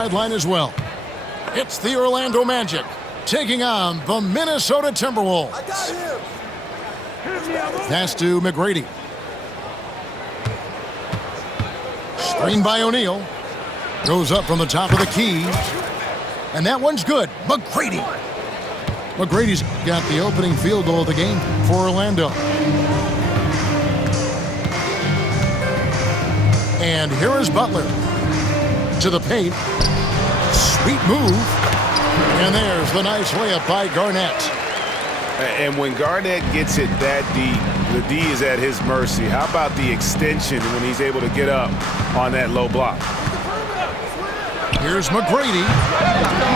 sideline as well. It's the Orlando Magic taking on the Minnesota Timberwolves. Pass to McGrady. Screen by O'Neal. Goes up from the top of the key. And that one's good. McGrady. McGrady's got the opening field goal of the game for Orlando. And here is Butler. To the paint. Sweet move. And there's the nice layup by Garnett. And when Garnett gets it that deep, the D is at his mercy. How about the extension when he's able to get up on that low block? Here's McGrady.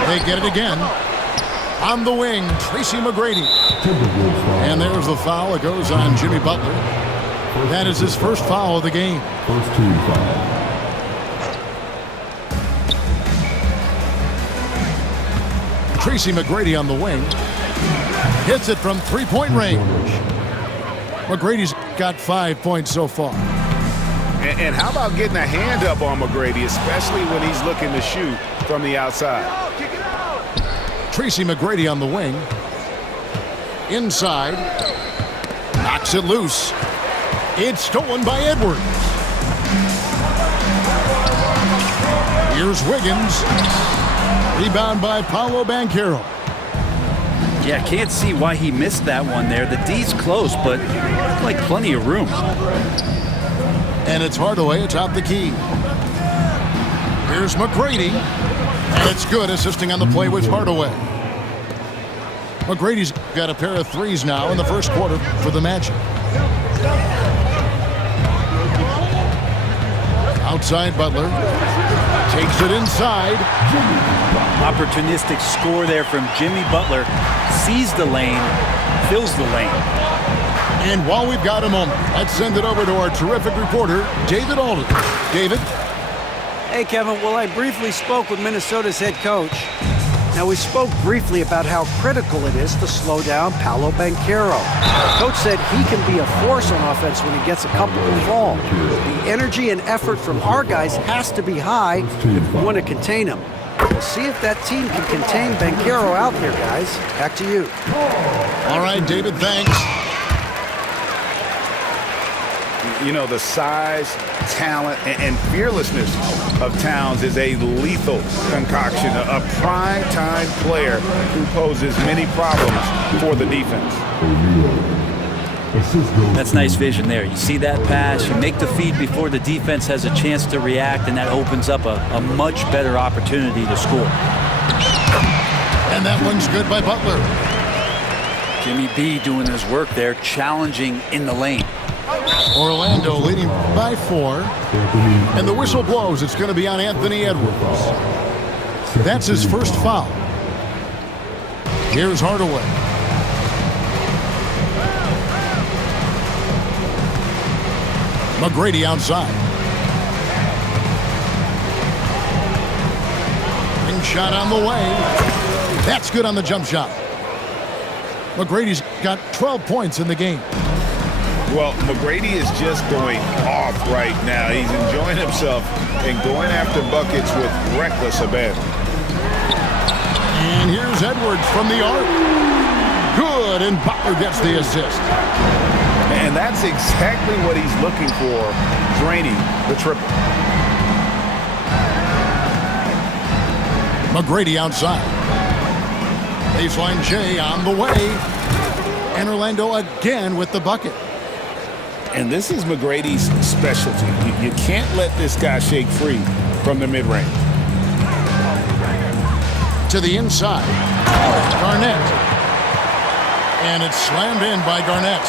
They get it again. On the wing, Tracy McGrady. And there's the foul. It goes on Jimmy Butler. That is his first foul of the game. First team foul. Tracy McGrady on the wing. Hits it from three-point range. McGrady's got 5 points so far. And how about getting a hand up on McGrady, especially when he's looking to shoot from the outside? Tracy McGrady on the wing. Inside. Knocks it loose. It's stolen by Edwards. Here's Wiggins. Rebound by Paolo Banchero. Yeah, can't see why he missed that one there. The D's close, but like plenty of room. And it's Hardaway atop the key. Here's McGrady. And it's good, assisting on the play with Hardaway. McGrady's got a pair of threes now in the first quarter for the Magic. Outside Butler. Takes it inside. Opportunistic score there from Jimmy Butler. Sees the lane, fills the lane. And while we've got a moment, let's send it over to our terrific reporter, David Alden. David? Hey, Kevin. Well, I briefly spoke with Minnesota's head coach. Now, we spoke briefly about how critical it is to slow down Paolo Banchero. Coach said he can be a force on offense when he gets a couple involved. The energy and effort from our guys has to be high if we want to contain him. We'll see if that team can contain Banchero out there, guys. Back to you. All right, David, thanks. You know, the size, talent, and fearlessness of Towns is a lethal concoction, a prime-time player who poses many problems for the defense. That's nice vision there. You see that pass, you make the feed before the defense has a chance to react, and that opens up a much better opportunity to score. And that one's good by Butler. Jimmy B doing his work there, challenging in the lane. Orlando leading by 4. And the whistle blows. It's going to be on Anthony Edwards. That's his first foul. Here's Hardaway. McGrady outside. Ring shot on the way. That's good on the jump shot. McGrady's got 12 points in the game. Well, McGrady is just going off right now. He's enjoying himself and going after buckets with reckless abandon. And here's Edwards from the arc. Good, and Butler gets the assist. And that's exactly what he's looking for, draining the triple. McGrady outside. Baseline J on the way. And Orlando again with the bucket. And this is McGrady's specialty. You can't let this guy shake free from the mid-range. To the inside. Garnett. And it's slammed in by Garnett.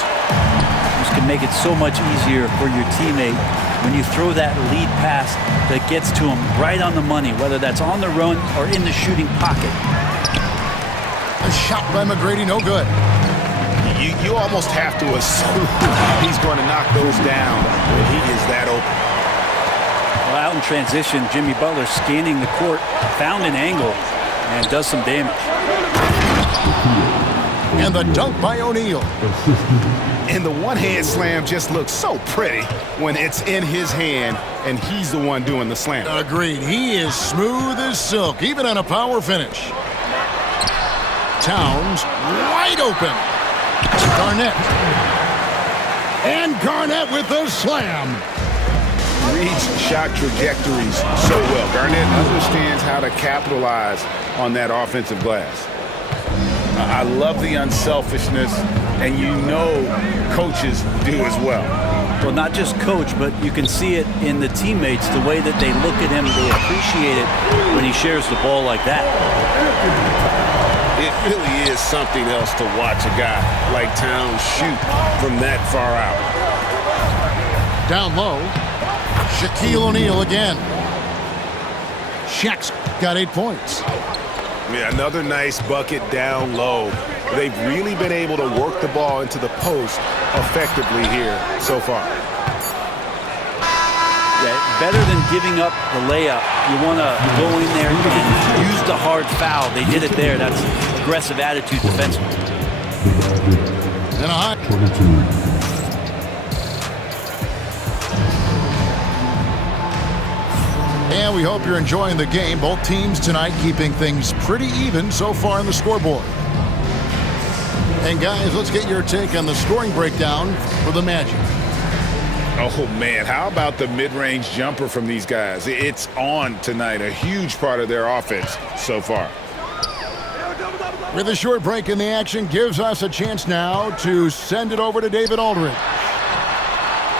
This can make it so much easier for your teammate when you throw that lead pass that gets to him right on the money, whether that's on the run or in the shooting pocket. A shot by McGrady, no good. You almost have to assume he's going to knock those down when he is that open. Well, out in transition, Jimmy Butler scanning the court, found an angle, and does some damage. And the dunk by O'Neal. And the one-hand slam just looks so pretty when it's in his hand and he's the one doing the slam. Agreed. He is smooth as silk, even on a power finish. Towns wide open. Garnett. And Garnett with the slam. Reads shot trajectories so well. Garnett understands how to capitalize on that offensive glass. I love the unselfishness, and you know coaches do as well. Well, not just coach, but you can see it in the teammates, the way that they look at him. They appreciate it when he shares the ball like that. It really is something else to watch a guy like Towns shoot from that far out. Down low, Shaquille O'Neal again. Shaq's got 8 points. Yeah, another nice bucket down low. They've really been able to work the ball into the post effectively here so far. Yeah, better than giving up the layup, you want to go in there and use the hard foul. They did it there. That's aggressive attitude defensively. And a high. 22. And we hope you're enjoying the game. Both teams tonight keeping things pretty even so far on the scoreboard. And guys, let's get your take on the scoring breakdown for the Magic. Oh, man, how about the mid-range jumper from these guys? It's on tonight, a huge part of their offense so far. With a short break in the action, gives us a chance now to send it over to David Aldridge.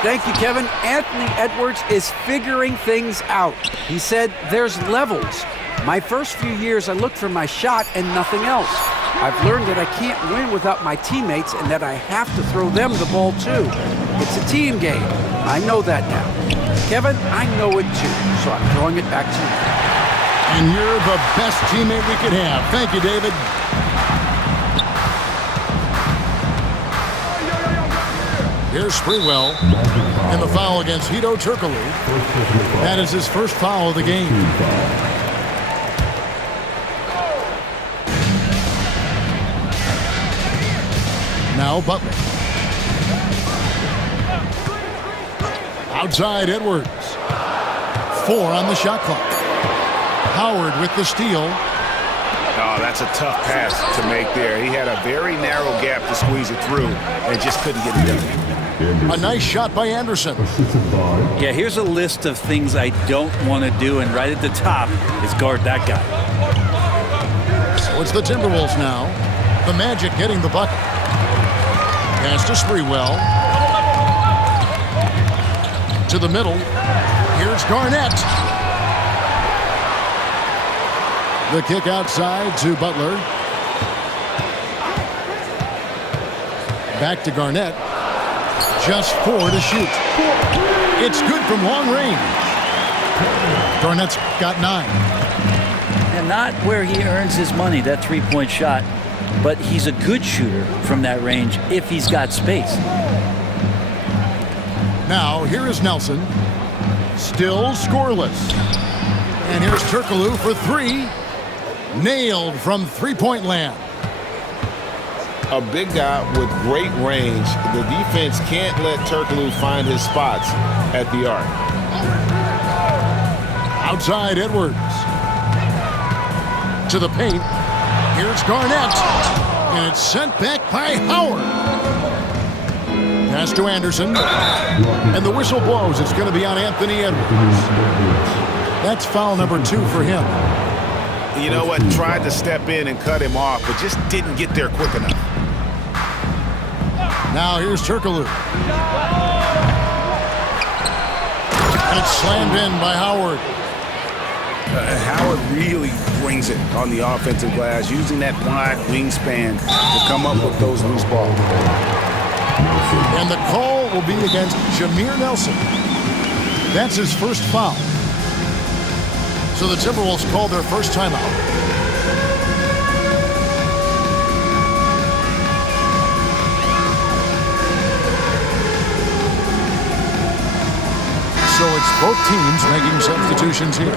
Thank you, Kevin. Anthony Edwards is figuring things out. He said there's levels. My first few years, I looked for my shot and nothing else. I've learned that I can't win without my teammates and that I have to throw them the ball too. It's a team game. I know that now. Kevin, I know it too, so I'm throwing it back to you. And you're the best teammate we could have. Thank you, David. Here's Sprewell, and the foul against Hedo Turkoglu. That is his first foul of the game. Now Butler. Outside Edwards. 4 on the shot clock. Howard with the steal. Oh, that's a tough pass to make there. He had a very narrow gap to squeeze it through and just couldn't get it done. A nice shot by Anderson. Yeah, here's a list of things I don't want to do, and right at the top is guard that guy. So it's the Timberwolves now. The Magic getting the bucket. Pass to Sprewell. To the middle. Here's Garnett. The kick outside to Butler. Back to Garnett. Just 4 to shoot. It's good from long range. Garnett's got 9. And not where he earns his money, that three-point shot, but he's a good shooter from that range if he's got space. Now, here is Nelson. Still scoreless. And here's Turkoglu for 3. Nailed from three-point land. A big guy with great range. The defense can't let Turkoglu find his spots at the arc. Outside Edwards. To the paint. Here's Garnett. And it's sent back by Howard. Pass to Anderson. And the whistle blows. It's going to be on Anthony Edwards. That's foul number 2 for him. You know what? Tried to step in and cut him off, but just didn't get there quick enough. Now here's Turkoglu. And it's slammed in by Howard. Howard really brings it on the offensive glass, using that wide wingspan to come up with those loose balls. And the call will be against Jameer Nelson. That's his first foul. So the Timberwolves call their first timeout. So it's both teams making substitutions here.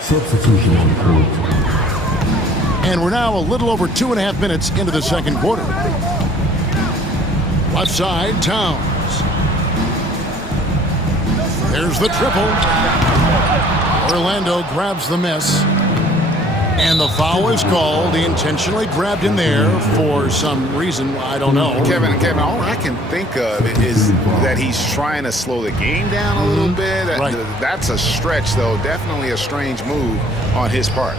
Substitution on court. And we're now a little over 2.5 minutes into the second quarter. Left side, Towns. There's the triple. Orlando grabs the miss. And the foul is called. He intentionally grabbed in there for some reason. I don't know. Kevin, all I can think of is that he's trying to slow the game down a little bit. Right. That's a stretch, though. Definitely a strange move on his part.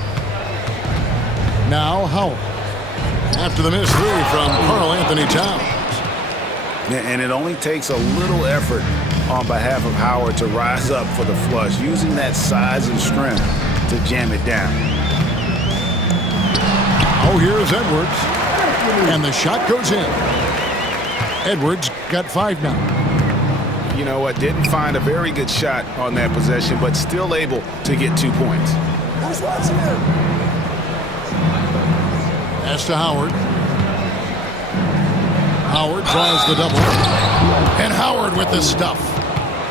Now Howard. After the miss three from Karl Anthony Towns. And it only takes a little effort on behalf of Howard to rise up for the flush, using that size and strength to jam it down. Oh, here's Edwards. And the shot goes in. Edwards got 5 now. You know what? Didn't find a very good shot on that possession, but still able to get 2 points. Pass to Howard. Howard draws the double. And Howard with the stuff.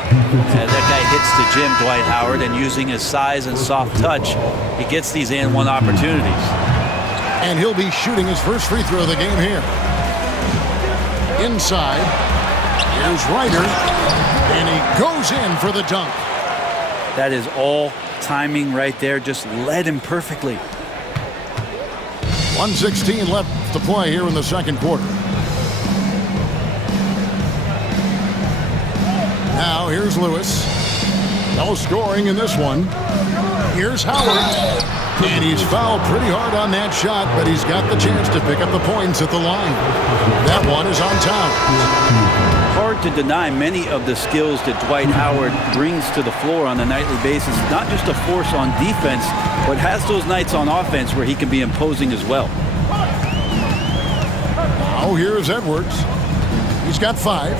That guy hits the gym, Dwight Howard, and using his size and soft touch, he gets these and-one opportunities. And he'll be shooting his first free throw of the game here. Inside. Here's Ryder. And he goes in for the dunk. That is all timing right there. Just led him perfectly. 1:16 left to play here in the second quarter. Now here's Lewis. No scoring in this one. Here's Howard. And he's fouled pretty hard on that shot, but he's got the chance to pick up the points at the line. That one is on Towns. Hard to deny many of the skills that Dwight Howard brings to the floor on a nightly basis. Not just a force on defense, but has those nights on offense where he can be imposing as well. Now here's Edwards. He's got 5.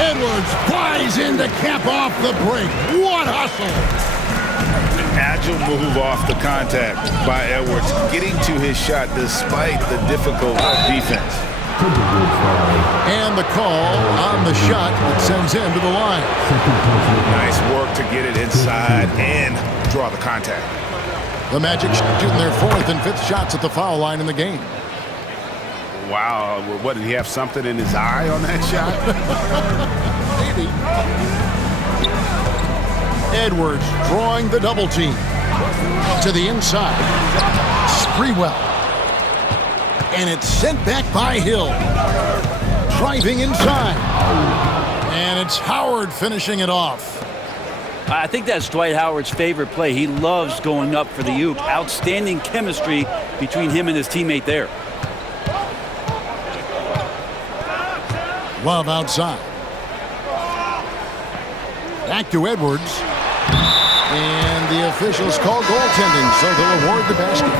Edwards flies in to cap off the break. What hustle! Agile move off the contact by Edwards, getting to his shot despite the difficult defense. And the call on the shot that sends him to the line. Nice work to get it inside and draw the contact. The Magic shooting their 4th and 5th shots at the foul line in the game. Wow, what, did he have something in his eye on that shot? Maybe. Edwards drawing the double team to the inside. Sprewell. And it's sent back by Hill. Driving inside. And it's Howard finishing it off. I think that's Dwight Howard's favorite play. He loves going up for the oop. Outstanding chemistry between him and his teammate there. Love outside. Back to Edwards. And the officials call goaltending, so they'll award the basket.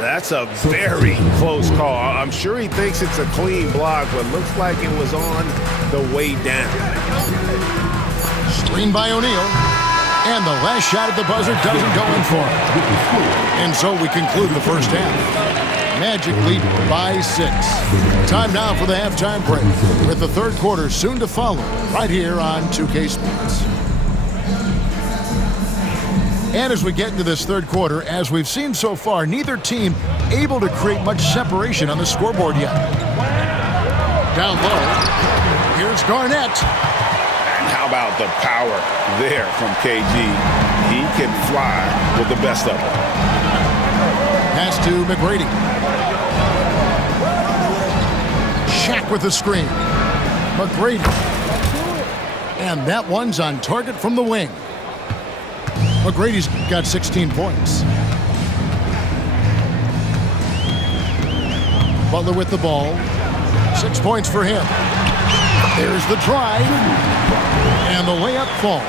That's a very close call. I'm sure he thinks it's a clean block, but looks like it was on the way down. Screen by O'Neal. And the last shot at the buzzer doesn't go in for him. And so we conclude the first half. Magic lead by 6. Time now for the halftime break, with the third quarter soon to follow, right here on 2K Sports. And as we get into this third quarter, as we've seen so far, neither team able to create much separation on the scoreboard yet. Down low, here's Garnett. And how about the power there from KG? He can fly with the best of them. Pass to McGrady. Shaq with the screen. McGrady. And that one's on target from the wing. McGrady's got 16 points. Butler with the ball. 6 points for him. There's the drive. And the layup falls.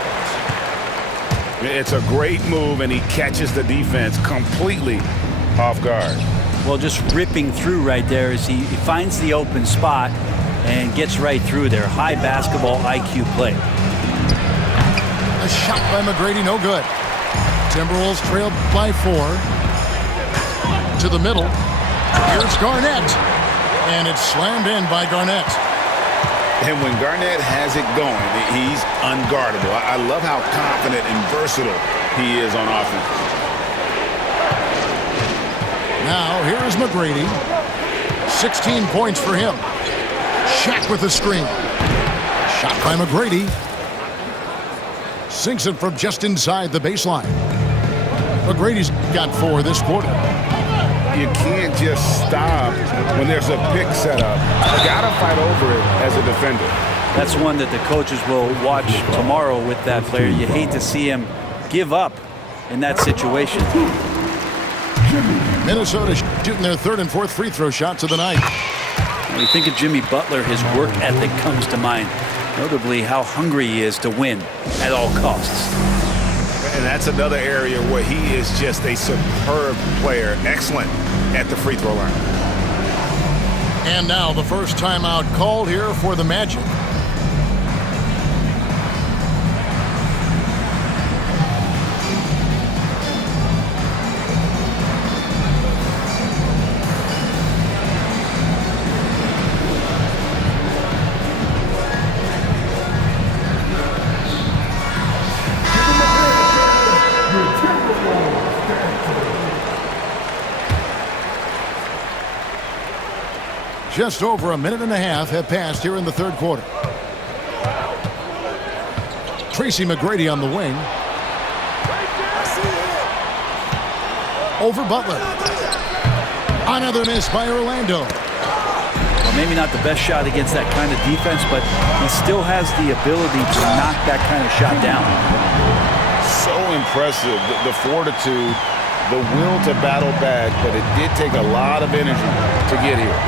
It's a great move, and he catches the defense completely off guard. Well, just ripping through right there as he finds the open spot and gets right through there. High basketball IQ play. A shot by McGrady, no good. Timberwolves trailed by 4. To the middle. Here's Garnett. And it's slammed in by Garnett. And when Garnett has it going, he's unguardable. I love how confident and versatile he is on offense. Now, here's McGrady. 16 points for him. Shaq with the screen. Shot by McGrady. Sinks it from just inside the baseline. McGrady's got 4 this quarter. You can't just stop when there's a pick set up. You gotta fight over it as a defender. That's one that the coaches will watch tomorrow with that player. You hate to see him give up in that situation. Minnesota shooting their 3rd and 4th free throw shots of the night. When you think of Jimmy Butler, his work ethic comes to mind. Notably how hungry he is to win at all costs. And that's another area where he is just a superb player. Excellent at the free throw line. And now the first timeout called here for the Magic. Just over a minute and a half have passed here in the 3rd quarter. Tracy McGrady on the wing. Over Butler. Another miss by Orlando. Well, maybe not the best shot against that kind of defense, but he still has the ability to knock that kind of shot down. So impressive, the fortitude, the will to battle back, but it did take a lot of energy to get here.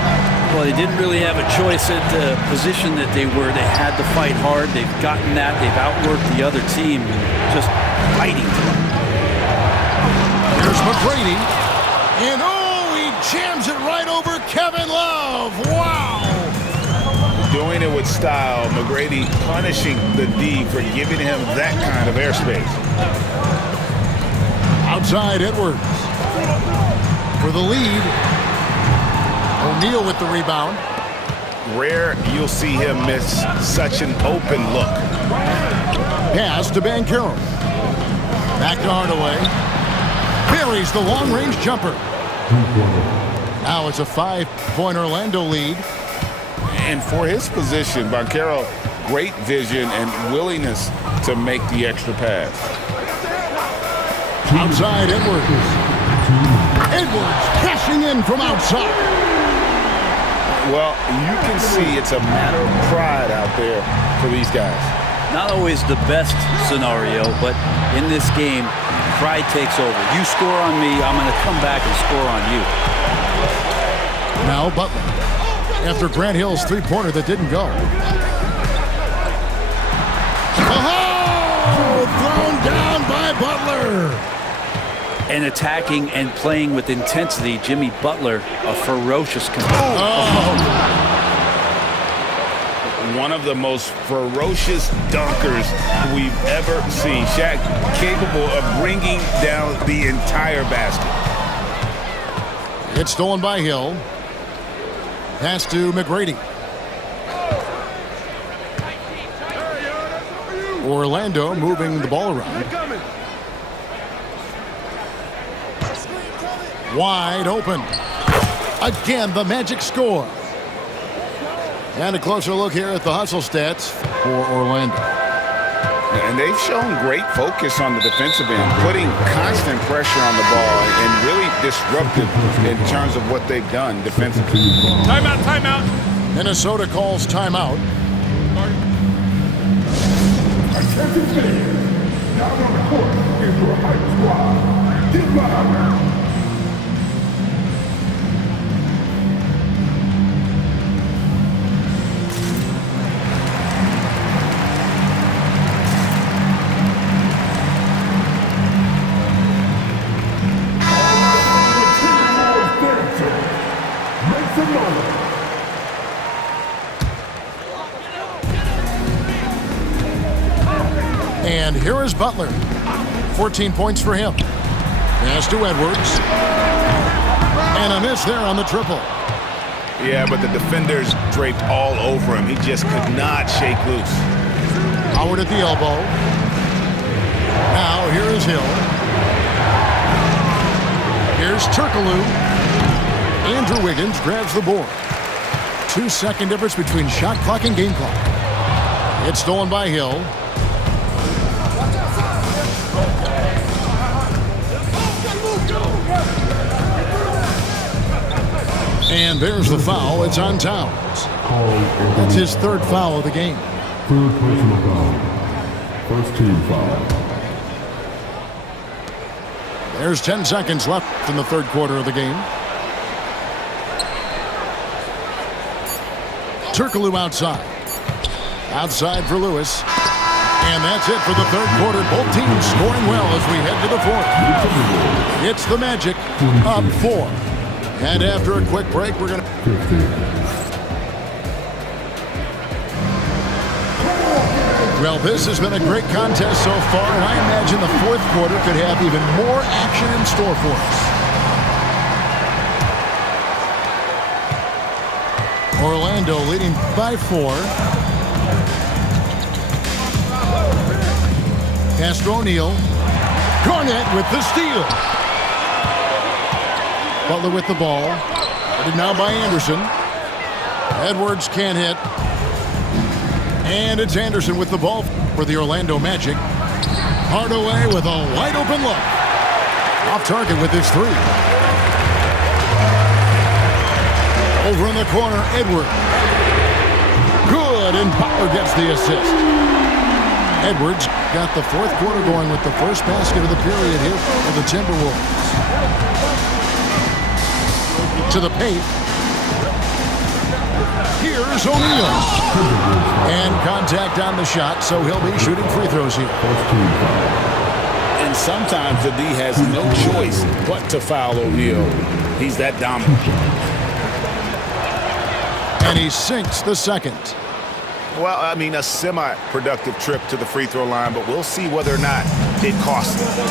Well, they didn't really have a choice at the position that they were. They had to fight hard. They've gotten that. They've outworked the other team, just fighting to them. Here's McGrady. And he jams it right over Kevin Love. Wow! Doing it with style. McGrady punishing the D for giving him that kind of airspace. Outside Edwards. For the lead. O'Neal with the rebound. Rare you'll see him miss such an open look. Pass to Banchero. Back to Hardaway. Buries the long-range jumper. Now it's a 5-point Orlando lead. And for his position, Banchero, great vision and willingness to make the extra pass. Outside Edwards. Edwards cashing in from outside. Well, you can see it's a matter of pride out there for these guys. Not always the best scenario, but in this game, pride takes over. You score on me, I'm going to come back and score on you. Now Butler. After Grant Hill's three-pointer that didn't go. Oh! Thrown down by Butler. And attacking and playing with intensity, Jimmy Butler, a ferocious competitor. One of the most ferocious dunkers we've ever seen. Shaq capable of bringing down the entire basket. It's stolen by Hill. Pass to McGrady. Orlando moving the ball around. Wide open. Again, the Magic score. And a closer look here at the hustle stats for Orlando. And they've shown great focus on the defensive end, putting constant pressure on the ball and really disruptive in terms of what they've done defensively. Timeout, timeout. Minnesota calls timeout. Attention fans, now on the court is your hype squad. Get live. And here is Butler. 14 points for him. Pass to Edwards. And a miss there on the triple. Yeah, but the defenders draped all over him. He just could not shake loose. Howard at the elbow. Now here is Hill. Here's Turkoglu. Andrew Wiggins grabs the board. 2-second difference between shot clock and game clock. It's stolen by Hill. And there's the foul. It's on Towns. That's his third foul of the game. Third personal foul. First team foul. There's 10 seconds left in the third quarter of the game. Turkoglu outside. Outside for Lewis. And that's it for the third quarter. Both teams scoring well as we head to the fourth. It's the Magic up 4. And after a quick break, we're going to... Well, this has been a great contest so far, and I imagine the fourth quarter could have even more action in store for us. Orlando leading by 4. Pass to O'Neal. Garnett with the steal. Butler with the ball. Headed now by Anderson. Edwards can't hit. And it's Anderson with the ball for the Orlando Magic. Hardaway with a wide open look. Off target with his 3. Over in the corner, Edwards. Good, and Butler gets the assist. Edwards got the fourth quarter going with the first basket of the period here for the Timberwolves. To the paint. Here's O'Neal. And contact on the shot, so he'll be shooting free throws here. And sometimes the D has no choice but to foul O'Neal. He's that dominant. And he sinks the second. Well, I mean, a semi-productive trip to the free throw line, but we'll see whether or not it costs them.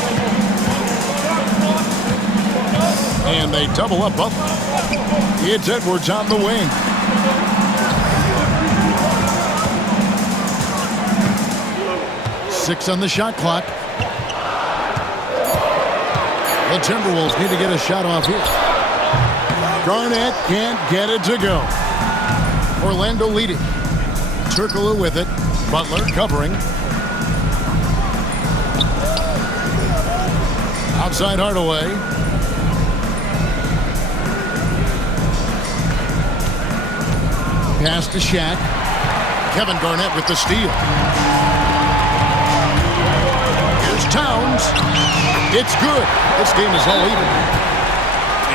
And they double up Butler. It's Edwards on the wing. Six on the shot clock. The Timberwolves need to get a shot off here. Garnett can't get it to go. Orlando leading. Turkoglu with it. Butler covering. Outside Hardaway. Pass to Shaq. Kevin Garnett with the steal. Here's Towns. It's good. This game is all even.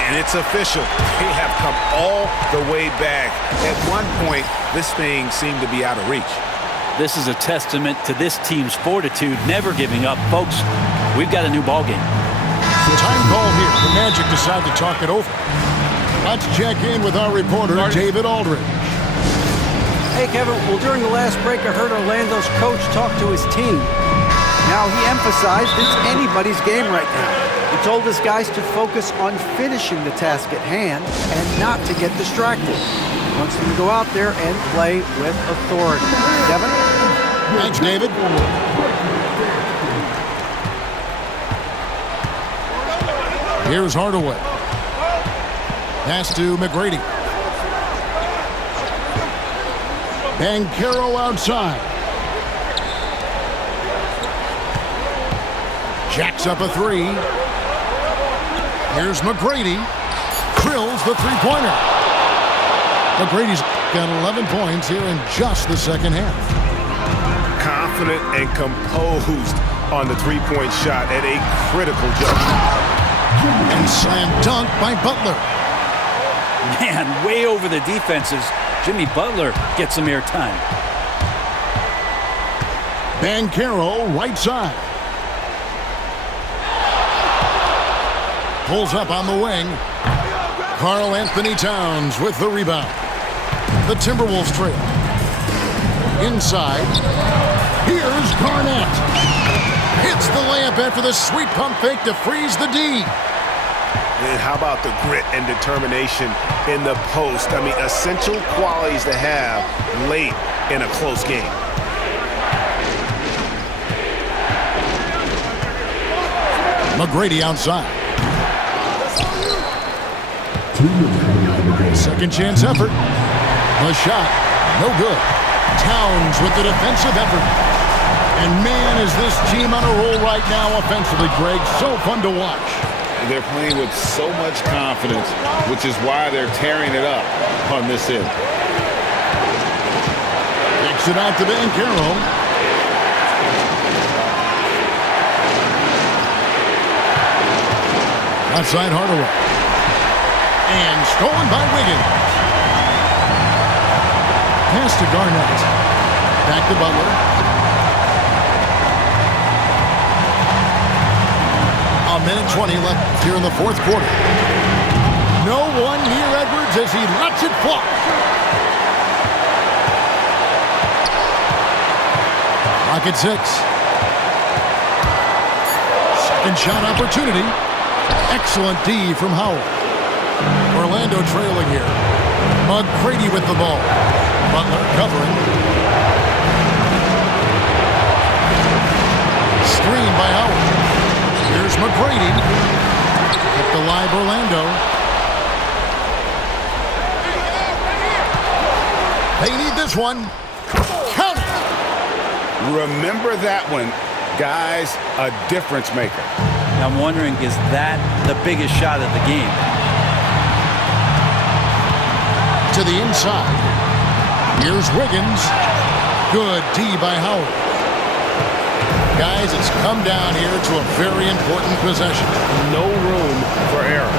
And it's official. They have come all the way back. At one point, this thing seemed to be out of reach. This is a testament to this team's fortitude, never giving up. Folks, we've got a new ball game. Time call here. The Magic decide to talk it over. Let's check in with our reporter, David Aldridge. Hey, Kevin. Well, during the last break, I heard Orlando's coach talk to his team. Now, he emphasized it's anybody's game right now. He told his guys to focus on finishing the task at hand and not to get distracted. He wants them to go out there and play with authority. Kevin? Thanks, David. Here's Hardaway. Pass to McGrady. Banchero outside. Jacks up a 3. Here's McGrady. Drills the three-pointer. McGrady's got 11 points here in just the second half. Confident and composed on the three-point shot at a critical juncture. And slam dunk by Butler. Man, way over the defenses. Jimmy Butler gets some airtime. Banchero right side. Pulls up on the wing. Karl Anthony Towns with the rebound. The Timberwolves trail. Inside. Here's Garnett. Hits the layup after the sweet pump fake to freeze the D. And how about the grit and determination in the post? I mean, essential qualities to have late in a close game. McGrady outside. 2 minutes Second chance effort. The shot, no good. Towns with the defensive effort. And man, is this team on a roll right now offensively, Greg. So fun to watch. They're playing with so much confidence, which is why they're tearing it up on this end. Kicks it out to Banchero. Outside Hardaway. And stolen by Wiggins. Pass to Garnett. Back to Butler. A minute 20 left here in the fourth quarter. No one near Edwards as he lets it fly. Clock at 6. Second shot opportunity. Excellent D from Howard. Orlando trailing here. McGrady with the ball. Butler covering. Screen by Howard. Here's McGrady. At the live Orlando. They need this one. Count it. Remember that one, guys, a difference maker. I'm wondering, is that the biggest shot of the game? To the inside. Here's Wiggins. Good D by Howard. Guys, it's come down here to a very important possession. No room for error.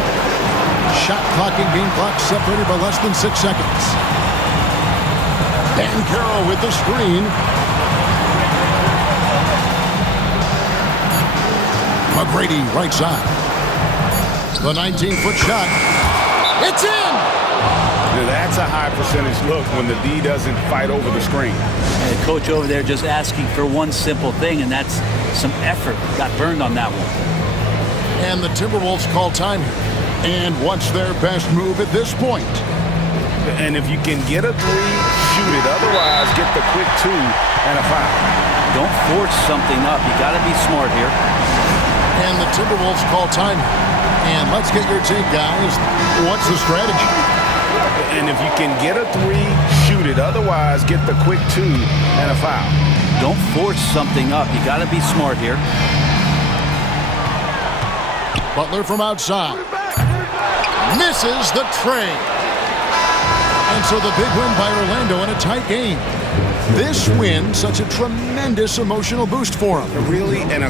Shot clock and game clock separated by less than 6 seconds. Banchero with the screen. McGrady right side. The 19-foot shot. It's in! Now that's a high percentage look when the D doesn't fight over the screen. And the coach over there just asking for one simple thing, and that's some effort. Got burned on that one. And the Timberwolves call time here. And what's their best move at this point? And if you can get a three, shoot it. Otherwise, get the quick two and a foul. Don't force something up. You got to be smart here. And the Timberwolves call time here. And let's get your take, guys. What's the strategy? And if you can get a three, shoot it. Otherwise, get the quick two and a foul. Don't force something up. You got to be smart here. Butler from outside. Misses the tray. And so the big win by Orlando in a tight game. This win, such a tremendous emotional boost for them. Really, and a